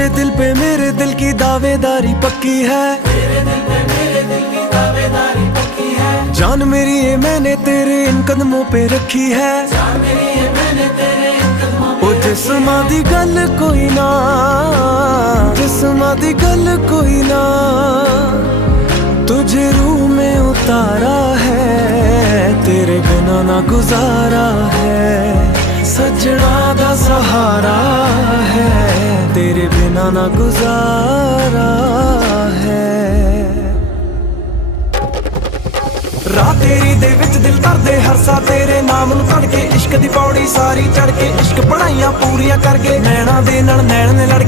तेरे दिल पे मेरे दिल की दावेदारी पक्की है, तेरे दिल पे मेरे दिल की दावेदारी पक्की है। जान मेरी ये मैंने तेरे इन कदमों पे रखी है, जान मेरी ये मैंने तेरे इन कदमों पे। ओ जिस्मां दी गल कोई ना, जिस्मां दी गल कोई ना, तुझे रूह में उतारा है, तेरे बिना ना गुजारा है। सजना दा सहारा है, तेरे बिना ना गुजारा है। राह तेरी दे विच दिल करदे हरसा तेरे नाम नूं कढ़ के, इश्क दी पौड़ी सारी चढ़ के, इश्क पढ़ाइयां पूरियां करके, नैना दे नाल नैन ने लड़